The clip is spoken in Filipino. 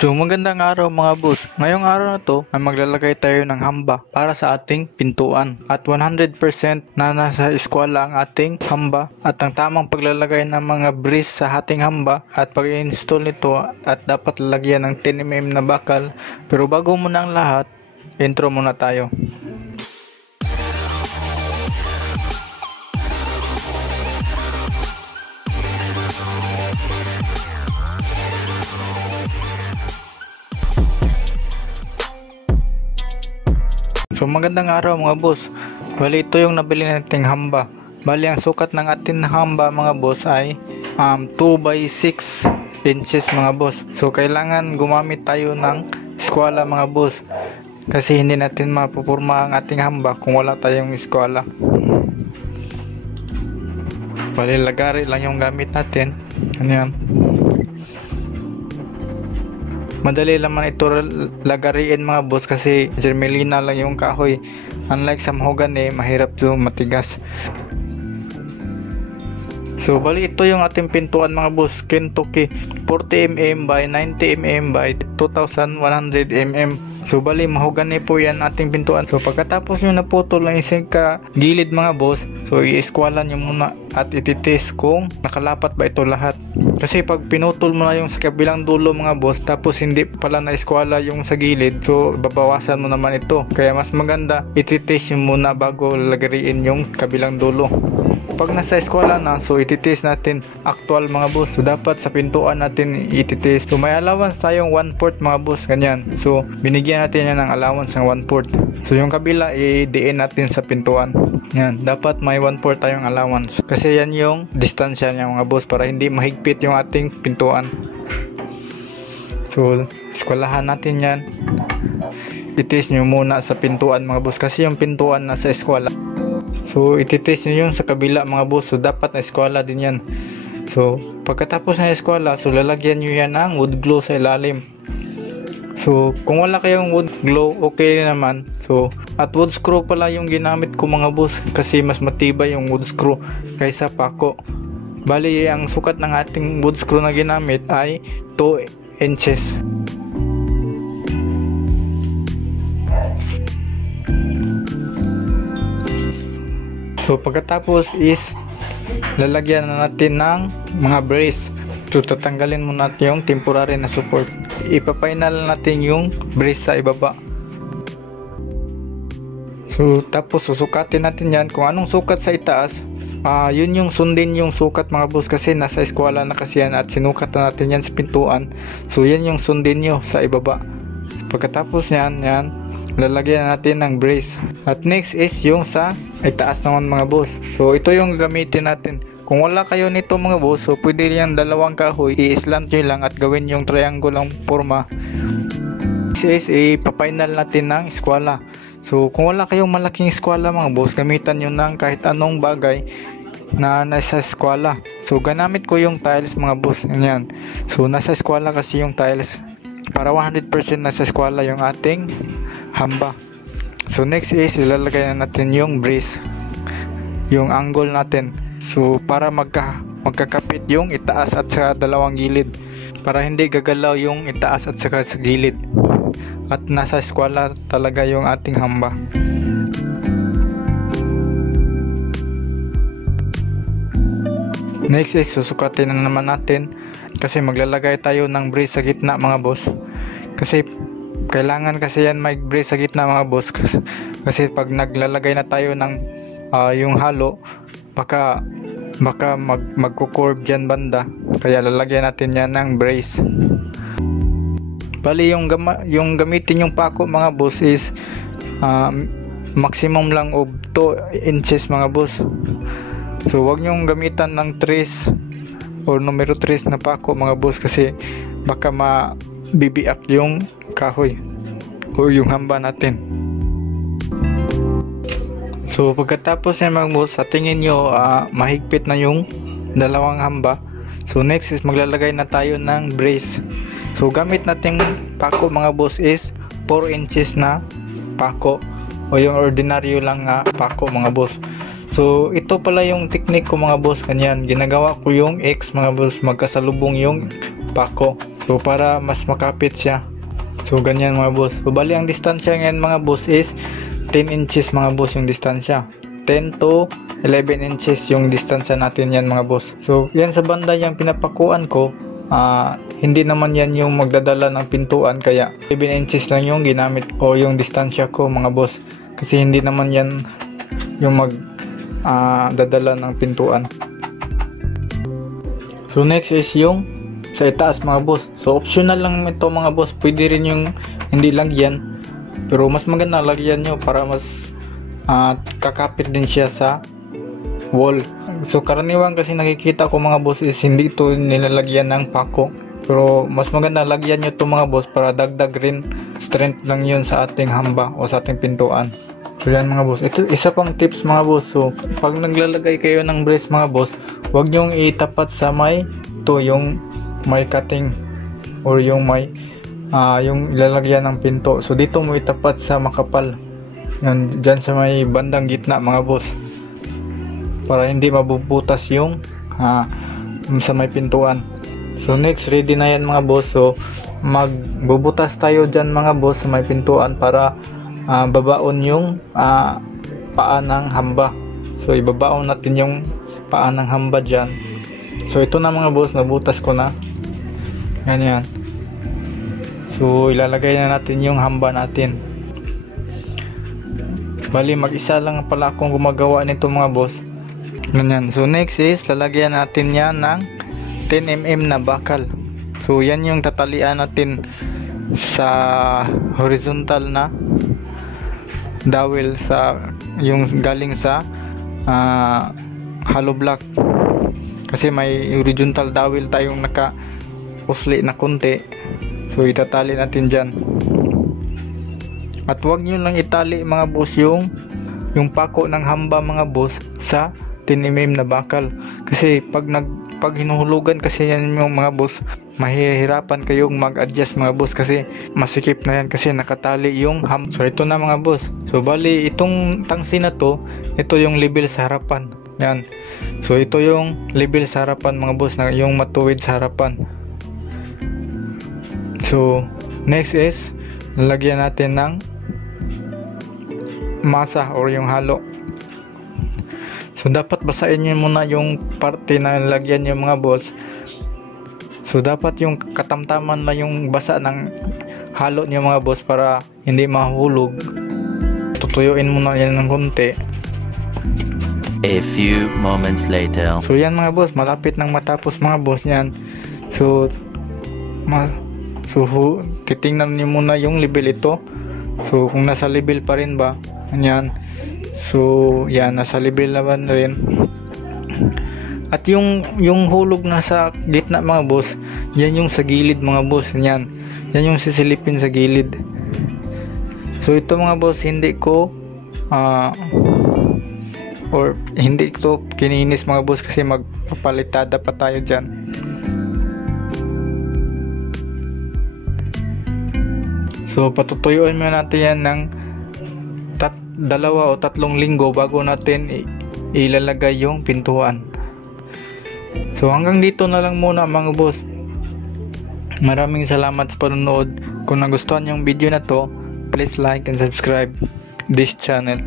So magandang araw mga boss. Ngayong araw na to ay maglalagay tayo ng hamba para sa ating pintuan. At 100% na nasa eskwela ang ating hamba at ang tamang paglalagay ng mga brace sa ating hamba at pag-install nito at dapat lalagyan ng 10mm na bakal. Pero bago muna ang lahat, intro muna tayo. So magandang araw mga boss. Bali ito yung nabili nating hamba. Bali ang sukat ng ating hamba mga boss ay 2x6 inches mga boss. So kailangan gumamit tayo ng eskwela mga boss. Kasi hindi natin mapupurma ang ating hamba kung wala tayong eskwela. Bali lagari lang yung gamit natin. Ano yan? Madali naman ito lagariin mga boss kasi germelina lang yung kahoy. Unlike sa mahogany, mahirap to matigas. So bali ito yung ating pintuan mga boss. Kentucky 40mm by 90mm by 2100mm. So bali mahogany po yan ating pintuan. So pagkatapos nyo naputol ang isang gilid mga boss, so i-eskwala nyo muna at ititest kung nakalapat ba ito lahat. Kasi pag pinutol mo na yung sa kabilang dulo mga boss tapos hindi pala na eskwala yung sa gilid, so babawasan mo naman ito. Kaya mas maganda ititest nyo muna bago lagariin yung kabilang dulo. Pag nasa eskwela na, so ititest natin actual mga boss. So dapat sa pintuan natin ititest. So may allowance tayong 1/4 mga boss, ganyan. So binigyan natin yan ng allowance ng 1/4. So yung kabila i-diin natin sa pintuan. Yan, dapat may 1/4 tayong allowance. Kasi yan yung distansya niya mga boss para hindi mahigpit yung ating pintuan. So eskwelahan natin yan. Itest nyo muna sa pintuan mga boss kasi yung pintuan nasa eskwela. So ititest nyo yung sa kabila mga boss. So dapat na eskwela din yan. So pagkatapos na eskwela, so lalagyan nyo yan ng wood glue sa ilalim. So kung wala kayong wood glue, okay naman. So at wood screw pala yung ginamit ko mga boss kasi mas matibay yung wood screw kaysa pako. Bali ang sukat ng ating wood screw na ginamit ay 2 inches. So pagkatapos is lalagyan na natin ng mga brace. So tatanggalin muna natin yung temporary na support. Ipa-final natin yung brace sa ibaba. So tapos susukatin natin yan kung anong sukat sa itaas. Yun yung sundin yung sukat mga boss kasi nasa eskwela na kasi yan at sinukat na natin yan sa pintuan. So yan yung sundin nyo sa ibaba. Pagkatapos yan lalagyan natin ng brace. At next is yung sa itaas naman mga boss. So ito yung gamitin natin. Kung wala kayo nito mga boss, so pwede yung dalawang kahoy i-slant nyo lang at gawin yung triangle ang forma. Next is ipapainal natin ng eskwela. So kung wala kayong malaking eskwela mga boss, gamitan nyo ng kahit anong bagay na nasa eskwela. So ganamit ko yung tiles mga boss. Yan. So nasa eskwela kasi yung tiles. Para 100% nasa eskwela yung ating hamba. So next is ilalagay na natin yung brace, yung angle natin. So para magkakapit yung itaas at sa dalawang gilid para hindi gagalaw yung itaas at saka sa gilid. At nasa eskwela talaga yung ating hamba. Next is susukatin na naman natin kasi maglalagay tayo ng brace sa gitna mga boss. Kasi kailangan kasi yan may brace sa gitna mga boss kasi pag naglalagay na tayo ng yung halo baka magko-curve dyan banda, kaya lalagyan natin yan ng brace. Bali yung gamitin yung pako mga boss is maximum lang of 2 inches mga boss. So wag nyong gamitan ng 3 or numero 3 na pako mga boss kasi baka mabibiak yung kahoy o yung hamba natin. So pagkatapos na mga boss, sa tingin nyo mahigpit na yung dalawang hamba, so next is maglalagay na tayo ng brace. So gamit natin pako mga boss is 4 inches na pako o yung ordinaryo lang pako mga boss. So ito pala yung technique ko mga boss, kanyan ginagawa ko yung X mga boss, magkasalubong yung pako. So para mas makapit siya. So ganyan mga boss. So bali ang distansya ngayon mga boss is 10 inches mga boss yung distansya. 10 to 11 inches yung distansya natin yan mga boss. So yan sa banda yung pinapakuan ko, hindi naman yan yung magdadala ng pintuan, kaya 11 inches lang yung ginamit o yung distansya ko mga boss. Kasi hindi naman yan yung dadala ng pintuan. So next is yung sa itaas mga boss. So optional lang ito mga boss. Pwede rin yung hindi lagyan, pero mas maganda lagyan nyo para mas kakapit din siya sa wall. So karaniwan kasi nakikita ko mga boss is hindi ito nilalagyan ng pako, pero mas maganda lagyan nyo ito mga boss para dagdag rin strength lang yun sa ating hamba o sa ating pintuan. So yan mga boss. Ito isa pang tips mga boss. So pag naglalagay kayo ng brace mga boss, huwag nyong itapat sa may yung may cutting or yung may yung ilalagyan ng pinto. So dito mo itapat sa makapal. Yan, dyan sa may bandang gitna mga boss, para hindi mabubutas yung sa may pintuan. So next, ready na yan mga boss. So magbubutas tayo dyan mga boss sa may pintuan para babaon yung paa ng hamba. So ibabaon natin yung paa ng hamba dyan. So ito na mga boss, nabutas ko na. Ganyan. So ilalagay na natin yung hamba natin. Bali mag-isa lang pala akong gumagawa nito mga boss. Ganyan. So next is lalagyan natin yan ng 10mm na bakal. So yan yung tatalian natin sa horizontal na dowel, sa yung galing sa hollow block. Kasi may horizontal dowel tayong naka usli na konti. So itatali natin dyan. At wag nyo lang itali mga boss yung pako ng hamba mga boss sa 10mm na bakal. Kasi pag hinuhulugan kasi yan yung mga boss, mahihirapan kayong mag-adjust mga boss kasi masikip na yan kasi nakatali yung hamba. So ito na mga boss. So bali itong tangsi na to, ito yung level sa harapan. Yan. So ito yung level sa harapan mga boss, na yung matuwid sa harapan. So next is lalagyan natin ng masa or yung halo. So dapat basahin nyo muna yung parte na lalagyan nyo mga boss. So dapat yung katamtaman na yung basa ng halo nyo mga boss para hindi mahulog. Tutuyuin muna yan ng konti. A few moments later. So yan mga boss, malapit nang matapos mga boss yan. So titingnan niyo muna yung level ito. So kung nasa level pa rin ba, yan. So yan, nasa level naman rin. At yung hulog na sa gitna mga boss, yan yung sa gilid mga boss. Yan yung sisilipin sa gilid. So ito mga boss, hindi ko hindi ito kininis mga boss kasi magpapalitada pa tayo dyan. So patutuyuin muna natin yan ng 2 o 3 linggo bago natin ilalagay yung pintuan. So hanggang dito na lang muna mga boss. Maraming salamat sa panonood. Kung nagustuhan yung video na to, please like and subscribe this channel.